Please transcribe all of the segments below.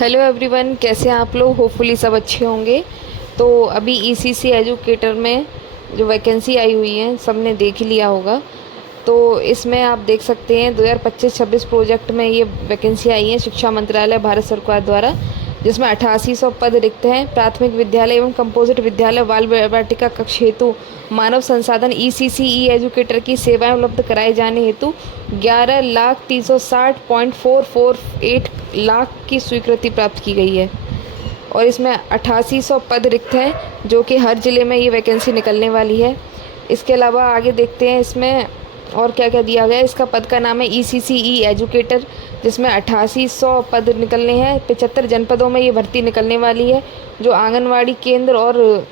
Hello everyone, कैसे हैं आप लोग। होपफुली सब अच्छे होंगे। तो अभी ईसीसी एजुकेटर में जो वैकेंसी आई हुई है सबने देख ही लिया होगा। तो इसमें आप देख सकते हैं 2025-26 प्रोजेक्ट में ये वैकेंसी आई है शिक्षा मंत्रालय भारत सरकार द्वारा, जिसमें 8800 पद रिक्त हैं। प्राथमिक विद्यालय एवं कंपोजिट विद्यालय बाल वाटिका कक्ष हेतु मानव संसाधन ईसीसी ई एजुकेटर की सेवाएं उपलब्ध कराए जाने हेतु 11,360.448 लाख की स्वीकृति प्राप्त की गई है। और इसमें 8800 पद रिक्त हैं, जो कि हर ज़िले में ये वैकेंसी निकलने वाली है। इसके अलावा आगे देखते हैं इसमें और क्या क्या दिया गया है। इसका पद का नाम है ईसीसी ई एजुकेटर, जिसमें 8800 पद निकलने हैं। 75 जनपदों में ये भर्ती निकलने वाली है। जो आंगनवाड़ी केंद्र और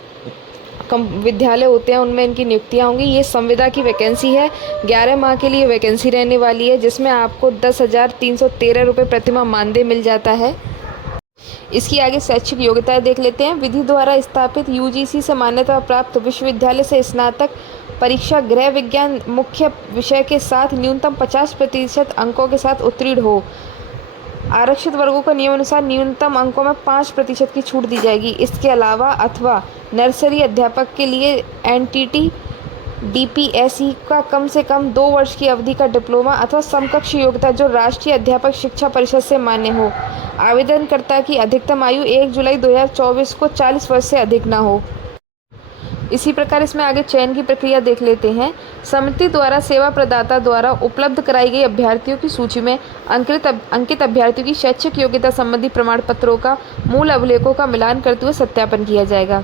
कम विद्यालय होते हैं उनमें इनकी नियुक्तियां होंगी। ये संविदा की वैकेंसी है। 11 माह के लिए वैकेंसी रहने वाली है, जिसमें आपको 10,313 रुपये प्रतिमाह मानदेय मिल जाता है। इसकी आगे शैक्षिक योग्यता देख लेते हैं। विधि द्वारा स्थापित यूजीसी से मान्यता प्राप्त विश्वविद्यालय से स्नातक परीक्षा गृह विज्ञान मुख्य विषय के साथ न्यूनतम 50% अंकों के साथ उत्तीर्ण हो। आरक्षित वर्गों को नियमानुसार न्यूनतम अंकों में 5% की छूट दी जाएगी। इसके अलावा अथवा नर्सरी अध्यापक के लिए एनटीटी डीपीएसई का कम से कम 2 वर्ष की अवधि का डिप्लोमा अथवा समकक्ष योग्यता जो राष्ट्रीय अध्यापक शिक्षा परिषद से मान्य हो। आवेदनकर्ता की अधिकतम आयु 1 जुलाई 2024 को 40 वर्ष से अधिक न हो। इसी प्रकार इसमें आगे चयन की प्रक्रिया देख लेते हैं। समिति द्वारा सेवा प्रदाता द्वारा उपलब्ध कराई गई अभ्यर्थियों की सूची में अंकित अभ्यर्थियों की शैक्षिक योग्यता संबंधी प्रमाण पत्रों का मूल अभिलेखों का मिलान करते हुए सत्यापन किया जाएगा।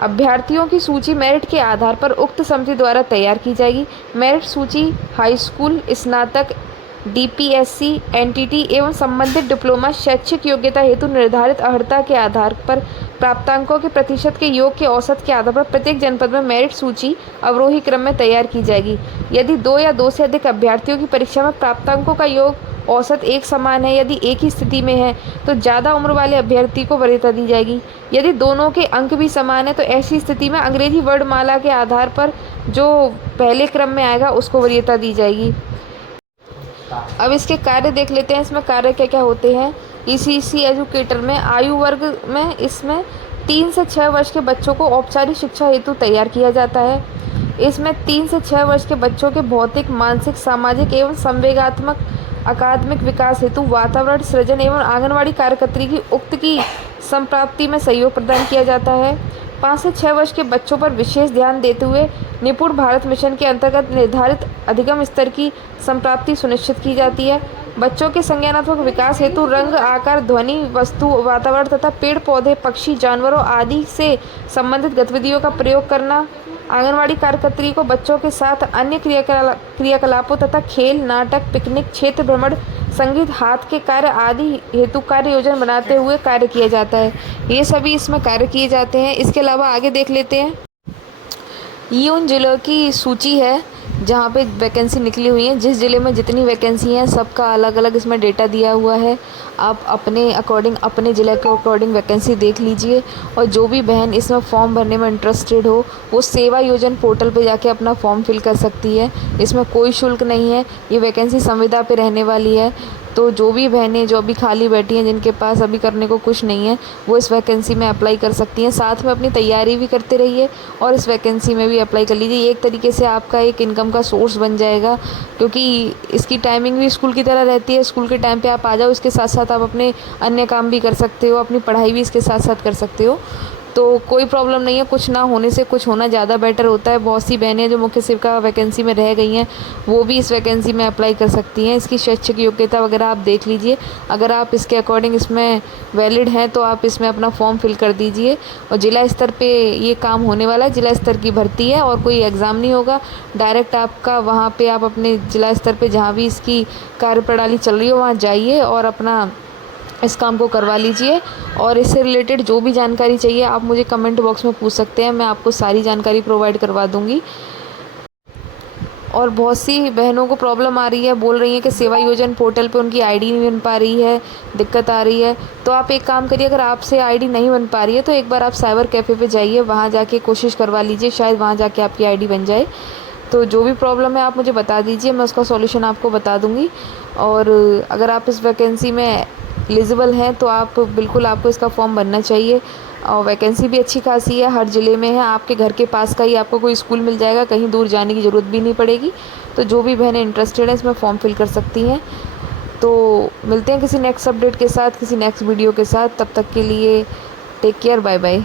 अभ्यर्थियों की सूची मेरिट के आधार पर उक्त समिति द्वारा तैयार की जाएगी। मेरिट सूची हाई स्कूल, स्नातक, डीपीएससी, एनटीटी एवं संबंधित डिप्लोमा शैक्षिक योग्यता हेतु निर्धारित अर्हता के आधार पर प्राप्तांकों के प्रतिशत के योग के औसत के आधार पर प्रत्येक जनपद में मेरिट सूची अवरोही क्रम में तैयार की जाएगी। यदि 2 या 2 से अधिक अभ्यर्थियों की परीक्षा में प्राप्तांकों का योग औसत एक समान है, यदि एक ही स्थिति में है तो ज़्यादा उम्र वाले अभ्यर्थी को वरीयता दी जाएगी। यदि दोनों के अंक भी समान है तो ऐसी स्थिति में अंग्रेजी वर्णमाला के आधार पर जो पहले क्रम में आएगा उसको वरीयता दी जाएगी। अब इसके कार्य देख लेते हैं। इसमें कार्य क्या क्या होते हैं। ईसीसी एजुकेटर में आयु वर्ग में इसमें 3 से 6 वर्ष के बच्चों को औपचारिक शिक्षा हेतु तैयार किया जाता है। इसमें 3 से 6 वर्ष के बच्चों के भौतिक, मानसिक, सामाजिक एवं संवेगात्मक अकादमिक विकास हेतु वातावरण सृजन एवं आंगनवाड़ी कार्यकर्त्री की उक्त की संप्राप्ति में सहयोग प्रदान किया जाता है। 5 से 6 वर्ष के बच्चों पर विशेष ध्यान देते हुए निपुण भारत मिशन के अंतर्गत निर्धारित अधिगम स्तर की संप्राप्ति सुनिश्चित की जाती है। बच्चों के संज्ञानात्मक विकास हेतु रंग, आकार, ध्वनि, वस्तु, वातावरण तथा पेड़ पौधे, पक्षी, जानवरों आदि से संबंधित गतिविधियों का प्रयोग करना। आंगनवाड़ी कार्यकर्त्री को बच्चों के साथ अन्य क्रियाकलापों तथा खेल, नाटक, पिकनिक, क्षेत्र भ्रमण, संगीत, हाथ के कार्य आदि हेतु कार्य योजना बनाते हुए कार्य किया जाता है। ये सभी इसमें कार्य किए जाते हैं। इसके अलावा आगे देख लेते हैं। ये उन जिलों की सूची है जहाँ पे वैकेंसी निकली हुई है। जिस ज़िले में जितनी वैकेंसी हैं सबका अलग अलग इसमें डेटा दिया हुआ है। आप अपने अकॉर्डिंग अपने ज़िले के अकॉर्डिंग वैकेंसी देख लीजिए। और जो भी बहन इसमें फॉर्म भरने में इंटरेस्टेड हो वो सेवा योजन पोर्टल पे जाके अपना फॉर्म फिल कर सकती है। इसमें कोई शुल्क नहीं है। ये वैकेंसी संविदा पे रहने वाली है। तो जो भी बहनें जो अभी खाली बैठी हैं, जिनके पास अभी करने को कुछ नहीं है, वो इस वैकेंसी में अप्लाई कर सकती हैं। साथ में अपनी तैयारी भी करते रहिए और इस वैकेंसी में भी अप्लाई कर लीजिए। एक तरीके से आपका एक इनकम का सोर्स बन जाएगा, क्योंकि इसकी टाइमिंग भी स्कूल की तरह रहती है। स्कूल के टाइम पे आप आ जाओ, इसके साथ साथ आप अपने अन्य काम भी कर सकते हो, अपनी पढ़ाई भी इसके साथ साथ कर सकते हो। तो कोई प्रॉब्लम नहीं है। कुछ ना होने से कुछ होना ज़्यादा बेटर होता है। बहुत सी बहनें जो मुख्य सेविका वैकेंसी में रह गई हैं वो भी इस वैकेंसी में अप्लाई कर सकती हैं। इसकी शैक्षिक योग्यता वगैरह आप देख लीजिए। अगर आप इसके अकॉर्डिंग इसमें वैलिड हैं तो आप इसमें अपना फॉर्म फिल कर दीजिए। और ज़िला स्तर पे ये काम होने वाला है। ज़िला स्तर की भर्ती है और कोई एग्ज़ाम नहीं होगा। डायरेक्ट आपका वहाँ पर आप अपने ज़िला स्तर पर जहाँ भी इसकी कार्यप्रणाली चल रही हो वहाँ जाइए और अपना इस काम को करवा लीजिए। और इससे रिलेटेड जो भी जानकारी चाहिए आप मुझे कमेंट बॉक्स में पूछ सकते हैं। मैं आपको सारी जानकारी प्रोवाइड करवा दूंगी। और बहुत सी बहनों को प्रॉब्लम आ रही है, बोल रही हैं कि सेवा योजन पोर्टल पे उनकी आईडी नहीं बन पा रही है, दिक्कत आ रही है। तो आप एक काम करिए, अगर आपसे आईडी नहीं बन पा रही है तो एक बार आप साइबर कैफ़े पे जाइए, वहाँ जाके कोशिश करवा लीजिए। शायद वहाँ जाके आपकी आईडी बन जाए। तो जो भी प्रॉब्लम है आप मुझे बता दीजिए, मैं उसका सॉल्यूशन आपको बता दूँगी। और अगर आप इस वैकेंसी में एलिजिबल हैं तो आप बिल्कुल आपको इसका फॉर्म भरना चाहिए। और वैकेंसी भी अच्छी खासी है, हर ज़िले में है, आपके घर के पास का ही आपको कोई स्कूल मिल जाएगा, कहीं दूर जाने की ज़रूरत भी नहीं पड़ेगी। तो जो भी बहनें इंटरेस्टेड हैं इसमें फॉर्म फिल कर सकती हैं। तो मिलते हैं किसी नेक्स्ट अपडेट के साथ, किसी नेक्स्ट वीडियो के साथ। तब तक के लिए टेक केयर, बाय बाय।